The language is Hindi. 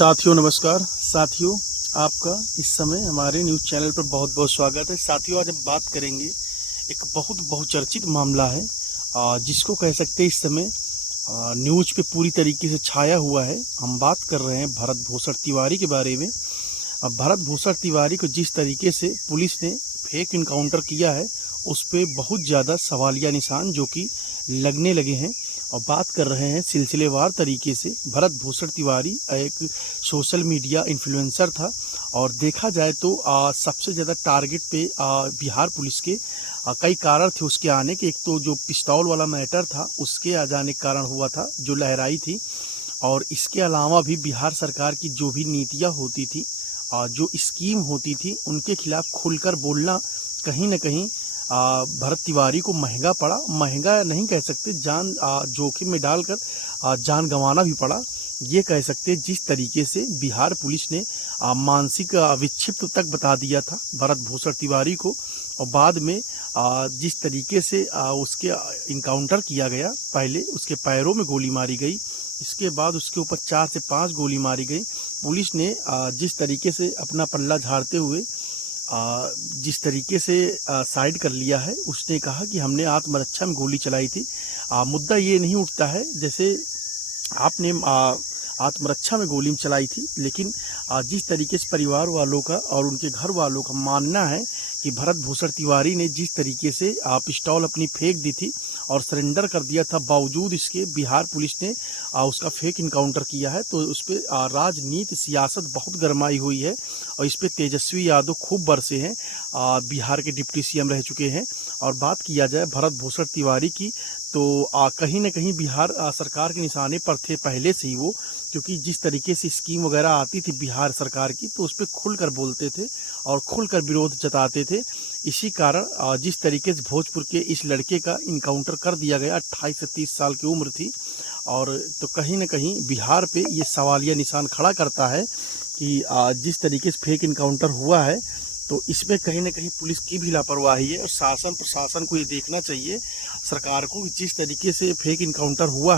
साथियों नमस्कार। साथियों, आपका इस समय हमारे न्यूज़ चैनल पर बहुत बहुत स्वागत है। साथियों, आज हम बात करेंगे एक बहुत बहुचर्चित मामला है जिसको कह सकते हैं इस समय न्यूज़ पे पूरी तरीके से छाया हुआ है। हम बात कर रहे हैं भरत भूषण तिवारी के बारे में। भरत भूषण तिवारी को जिस तरीके से पुलिस ने फेक इनकाउंटर किया है उस पर बहुत ज़्यादा सवालिया निशान जो कि लगने लगे हैं। और बात कर रहे हैं सिलसिलेवार तरीके से। भरत भूषण तिवारी एक सोशल मीडिया इन्फ्लुएंसर था और देखा जाए तो सबसे ज़्यादा टारगेट पे बिहार पुलिस के कई कारण थे उसके आने के। एक तो जो पिस्तौल वाला मैटर था उसके आ जाने के कारण हुआ था जो लहराई थी, और इसके अलावा भी बिहार सरकार की जो भी नीतियाँ होती थी, जो स्कीम होती थी, उनके खिलाफ खुलकर बोलना कहीं ना कहीं भरत तिवारी को महंगा पड़ा। महंगा नहीं कह सकते, जान जोखिम में डालकर जान गंवाना भी पड़ा, ये कह सकते। जिस तरीके से बिहार पुलिस ने मानसिक विक्षिप्त तक बता दिया था भरत भूषण तिवारी को, और बाद में जिस तरीके से उसके इनकाउंटर किया गया, पहले उसके पैरों में गोली मारी गई, इसके बाद उसके ऊपर 4 से 5 गोली मारी गई। पुलिस ने जिस तरीके से अपना पल्ला झाड़ते हुए जिस तरीके से साइड कर लिया है, उसने कहा कि हमने आत्मरक्षा में गोली चलाई थी। मुद्दा ये नहीं उठता है जैसे आपने आत्मरक्षा में गोली चलाई थी, लेकिन जिस तरीके से परिवार वालों का और उनके घर वालों का मानना है कि भरत भूषण तिवारी ने जिस तरीके से पिस्तौल अपनी फेंक दी थी और सरेंडर कर दिया था, बावजूद इसके बिहार पुलिस ने उसका फेक इनकाउंटर किया है। तो उस पर राजनीति सियासत बहुत गरमाई हुई है और इस पर तेजस्वी यादव खूब बरसे हैं, बिहार के डिप्टी सीएम रह चुके हैं। और बात किया जाए भरत भूषण तिवारी की तो कहीं न कहीं बिहार सरकार के निशाने पर थे पहले से ही वो, क्योंकि जिस तरीके से स्कीम वगैरह आती थी बिहार सरकार की तो उस पर खुलकर बोलते थे और खुलकर विरोध जताते थे। इसी कारण जिस तरीके से भोजपुर के इस लड़के का इनकाउंटर कर दिया गया, 28 से 30 साल की उम्र थी, और तो कहीं न कहीं बिहार पे ये सवालिया निशान खड़ा करता है कि जिस तरीके से फेक इनकाउंटर हुआ है तो इसमें कहीं ना कहीं पुलिस की भी लापरवाही है। और शासन प्रशासन को ये देखना चाहिए, सरकार को, जिस तरीके से फेक इनकाउंटर हुआ